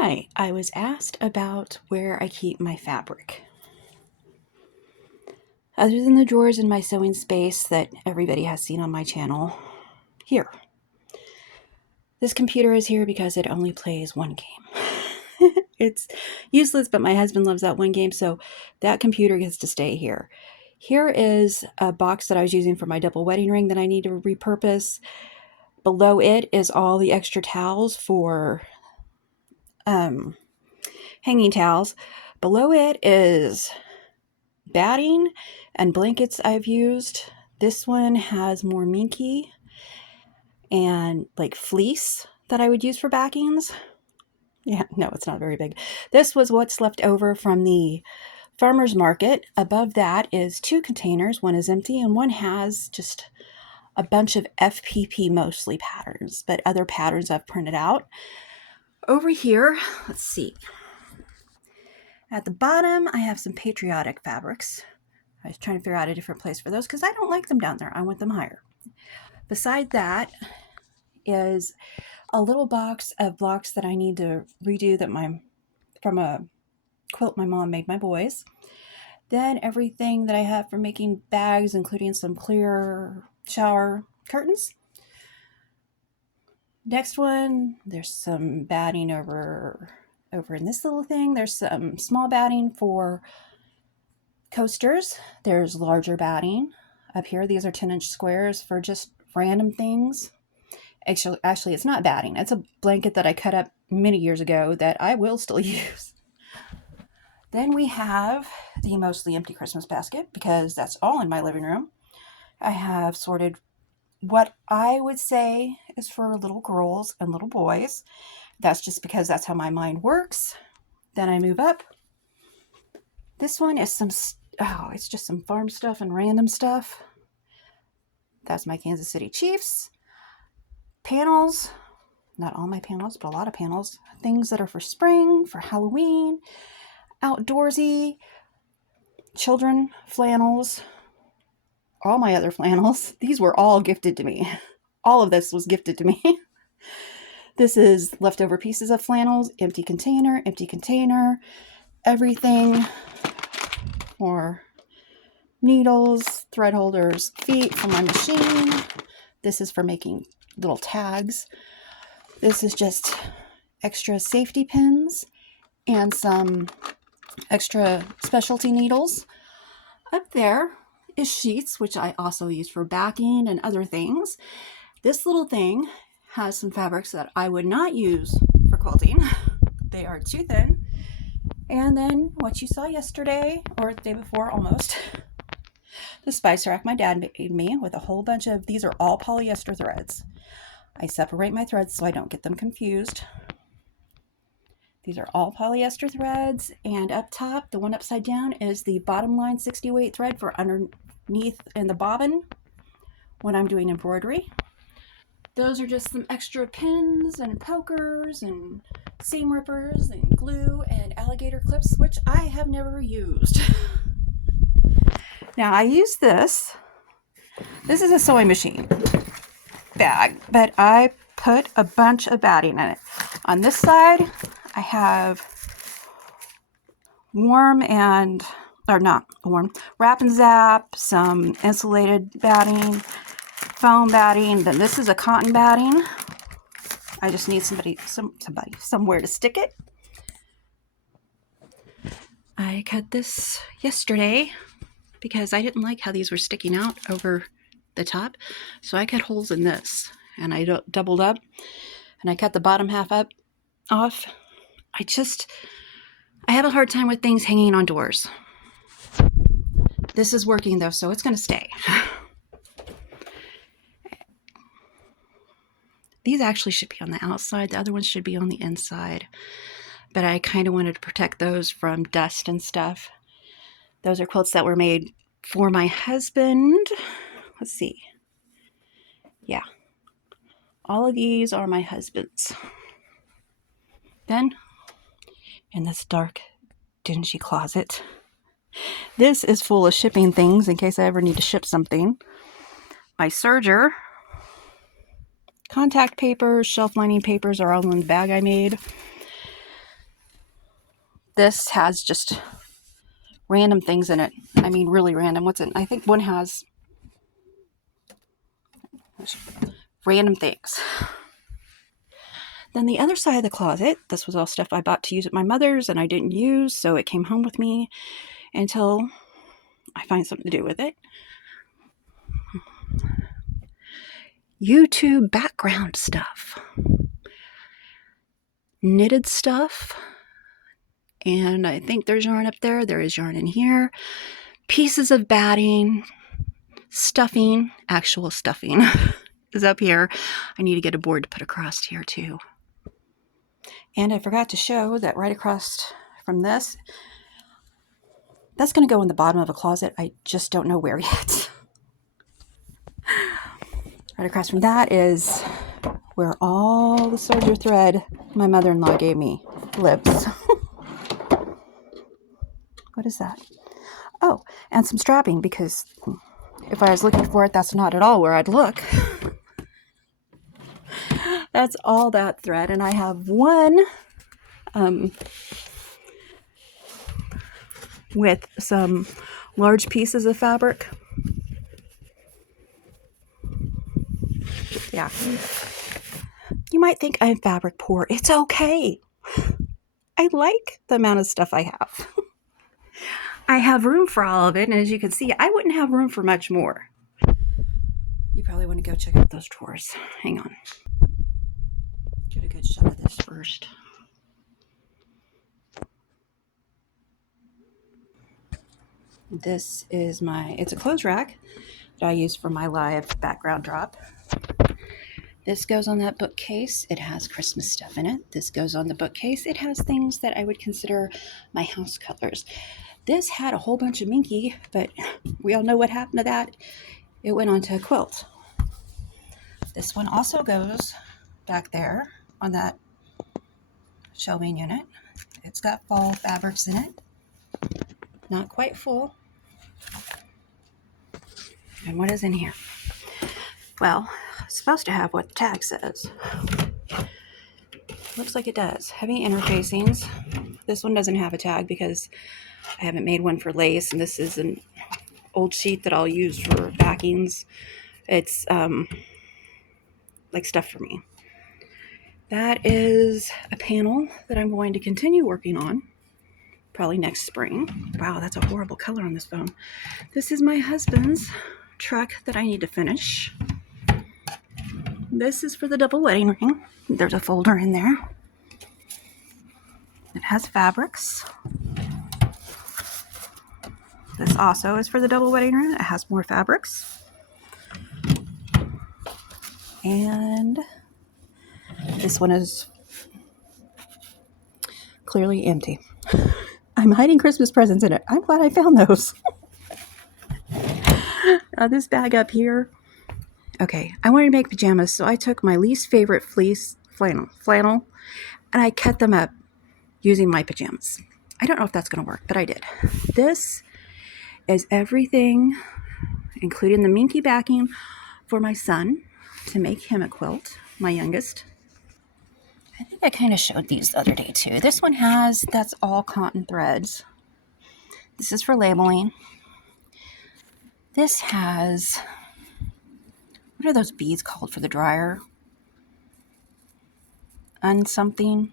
Hi, I was asked about where I keep my fabric. Other than the drawers in my sewing space that everybody has seen on my channel, here. This computer is here because it only plays one game. It's useless, but my husband loves that one game, so that computer gets to stay here. Here is a box that I was using for my double wedding ring that I need to repurpose. Below it is all the extra towels for hanging towels. Below it is batting and blankets I've used. This one has more minky and like fleece that I would use for backings. Yeah, no, it's not very big. This was what's left over from the farmer's market. Above that is 2 containers. One is empty and one has just a bunch of FPP mostly patterns, but other patterns I've printed out. Over here, let's see. At the bottom, I have some patriotic fabrics. I was trying to figure out a different place for those because I don't like them down there. I want them higher. Beside that is a little box of blocks that I need to redo from a quilt my mom made my boys. Then everything that I have for making bags, including some clear shower curtains. Next one, there's some batting over in this little thing. There's some small batting for coasters. There's larger batting up here. These are 10-inch squares for just random things. Actually, it's not batting. It's a blanket that I cut up many years ago that I will still use. Then we have the mostly empty Christmas basket because that's all in my living room. I have sorted what I would say is for little girls and little boys. That's just because that's how my mind works. Then I move up. This one is it's just some farm stuff and random stuff. That's my Kansas City Chiefs. Panels, not all my panels, but a lot of panels. Things that are for spring, for Halloween, outdoorsy, children flannels, all my other flannels. These were all gifted to me. All of this was gifted to me. This is leftover pieces of flannels, empty container, everything for needles, thread holders, feet from my machine. This is for making little tags. This is just extra safety pins and some extra specialty needles. Up there is sheets, which I also use for backing and other things. This little thing has some fabrics that I would not use for quilting. They are too thin. And then what you saw yesterday, or the day before almost, the spice rack my dad made me with a whole bunch of, these are all polyester threads. I separate my threads so I don't get them confused. These are all polyester threads, and up top, the one upside down is the bottom line 60 weight thread for underneath in the bobbin when I'm doing embroidery. Those are just some extra pins and pokers and seam rippers and glue and alligator clips, which I have never used. Now I use this. This is a sewing machine bag, but I put a bunch of batting in it. On this side, I have wrap and zap, some insulated batting, foam batting. Then this is a cotton batting. I just need somebody somewhere to stick it. I cut this yesterday because I didn't like how these were sticking out over the top. So I cut holes in this and I doubled up and I cut the bottom half off. I have a hard time with things hanging on doors. This is working though, so it's going to stay. These actually should be on the outside. The other ones should be on the inside. But I kind of wanted to protect those from dust and stuff. Those are quilts that were made for my husband. Let's see. Yeah. All of these are my husband's. Then, in this dark, dingy closet, this is full of shipping things in case I ever need to ship something. My serger, contact papers, shelf lining papers are all in the bag I made. This has just random things in it. I mean, really random. What's in? I think one has random things. Then the other side of the closet, this was all stuff I bought to use at my mother's and I didn't use, so it came home with me until I find something to do with it. YouTube background stuff. Knitted stuff. And I think there's yarn up there. There is yarn in here. Pieces of batting. Stuffing. Actual stuffing is up here. I need to get a board to put across here too. And I forgot to show that right across from this, that's going to go in the bottom of a closet. I just don't know where yet. Right across from that is where all the soldier thread my mother-in-law gave me lives. What is that? Oh, and some strapping, because if I was looking for it, that's not at all where I'd look. That's all that thread. And I have one with some large pieces of fabric. Yeah. You might think I'm fabric poor. It's okay. I like the amount of stuff I have. I have room for all of it, and as you can see, I wouldn't have room for much more. You probably want to go check out those drawers. Hang on. Get a good shot of this first. This is it's a clothes rack that I use for my live background drop. This goes on that bookcase. It has Christmas stuff in it. This goes on the bookcase. It has things that I would consider my house colors. This had a whole bunch of minky, but we all know what happened to that. It went onto a quilt. This one also goes back there on that shelving unit. It's got fall fabrics in it. Not quite full. And what is in here? Well, it's supposed to have what the tag says. Looks like it does. Heavy interfacings. This one doesn't have a tag because I haven't made one for lace, and this is an old sheet that I'll use for backings. It's like stuff for me. That is a panel that I'm going to continue working on, probably next spring. Wow, that's a horrible color on this phone. This is my husband's truck that I need to finish. This is for the double wedding ring. There's a folder in there. It has fabrics. This also is for the double wedding ring. It has more fabrics. And this one is clearly empty. I'm hiding Christmas presents in it. I'm glad I found those. This bag up here. Okay, I wanted to make pajamas, so I took my least favorite flannel, and I cut them up using my pajamas. I don't know if that's going to work, but I did. This is everything, including the minky backing for my son to make him a quilt, my youngest. I think I kind of showed these the other day too. This one that's all cotton threads. This is for labeling. This has, what are those beads called for the dryer? Something.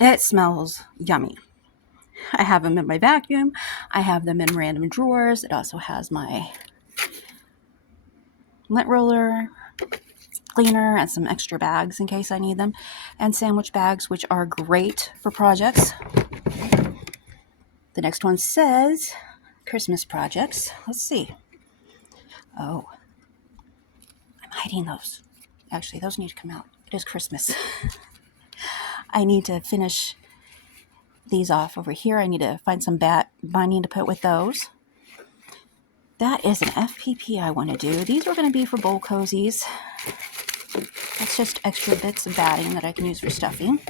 It smells yummy. I have them in my vacuum. I have them in random drawers. It also has my lint roller, cleaner, and some extra bags in case I need them, and sandwich bags, which are great for projects. The next one says Christmas projects. Let's see. Oh, I'm hiding those. Actually, those need to come out. It is Christmas. I need to finish these off over here. I need to find some binding to put with those. That is an FPP I want to do. These are going to be for bowl cozies. That's just extra bits of batting that I can use for stuffing.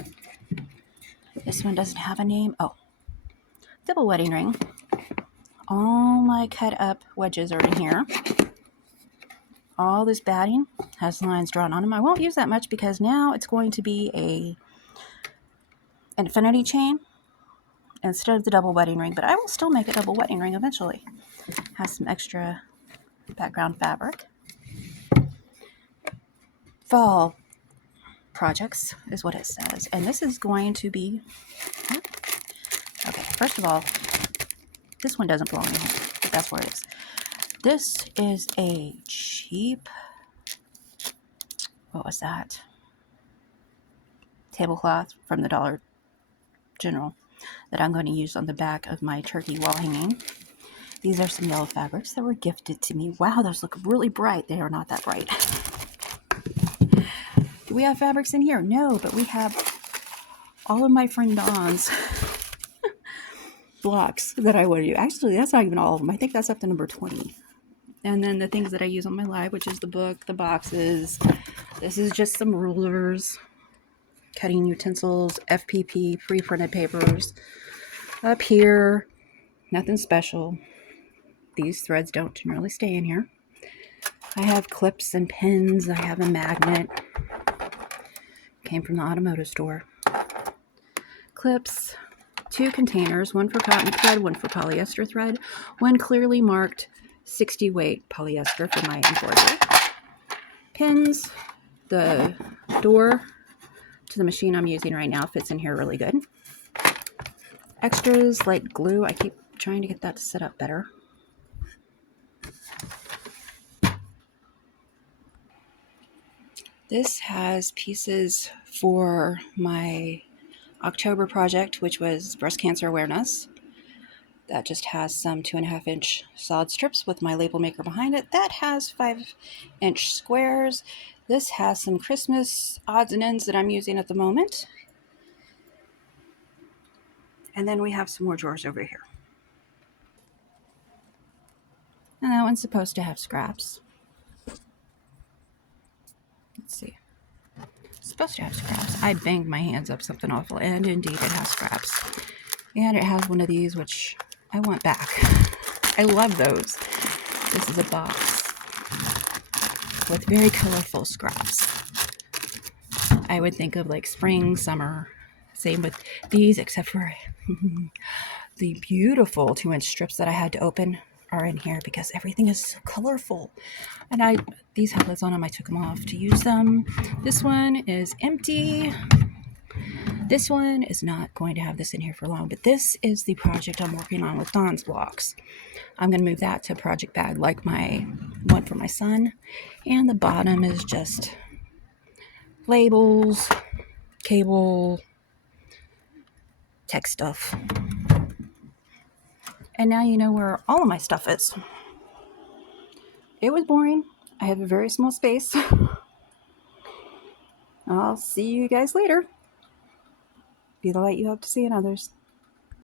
This one doesn't have a name. Oh, double wedding ring. All my cut up wedges are in here. All this batting has lines drawn on them. I won't use that much because now it's going to be infinity chain instead of the double wedding ring, but I will still make a double wedding ring eventually. Has some extra background fabric. Fall projects is what it says, and this is going to be, okay, first of all, this one doesn't belong in here, but that's where it is. This is a cheap, what was that, tablecloth from the Dollar General that I'm going to use on the back of my turkey wall hanging. These are some yellow fabrics that were gifted to me. Wow, those look really bright. They are not that bright. Do we have fabrics in here? No, but we have all of my friend Dawn's blocks that I would use. Actually, that's not even all of them. I think that's up to number 20. And then the things that I use on my live, which is the book, the boxes. This is just some rulers, cutting utensils, FPP, pre-printed papers. Up here, nothing special. These threads don't generally stay in here. I have clips and pins. I have a magnet. Came from the automotive store. Clips, 2 containers, one for cotton thread, one for polyester thread, one clearly marked 60 weight polyester for my embroidery. Pins, the door to the machine I'm using right now fits in here really good. Extras like glue. I keep trying to get that to set up better. This has pieces for my October project, which was breast cancer awareness. That just has some 2.5-inch solid strips with my label maker behind it. That has 5-inch squares. This has some Christmas odds and ends that I'm using at the moment. And then we have some more drawers over here. And that one's supposed to have scraps. Let's see. It's supposed to have scraps. I banged my hands up something awful, and indeed it has scraps. And it has one of these, which I want back. I love those. This is a box with very colorful scraps. I would think of like spring, summer. Same with these, except for the beautiful 2-inch strips that I had to open are in here because everything is so colorful. And these have lids on them. I took them off to use them. This one is empty. This one is not going to have this in here for long, but this is the project I'm working on with Dawn's blocks. I'm going to move that to a project bag like my one for my son. And the bottom is just labels, cable, tech stuff. And now you know where all of my stuff is. It was boring. I have a very small space. I'll see you guys later. Be the light you hope to see in others.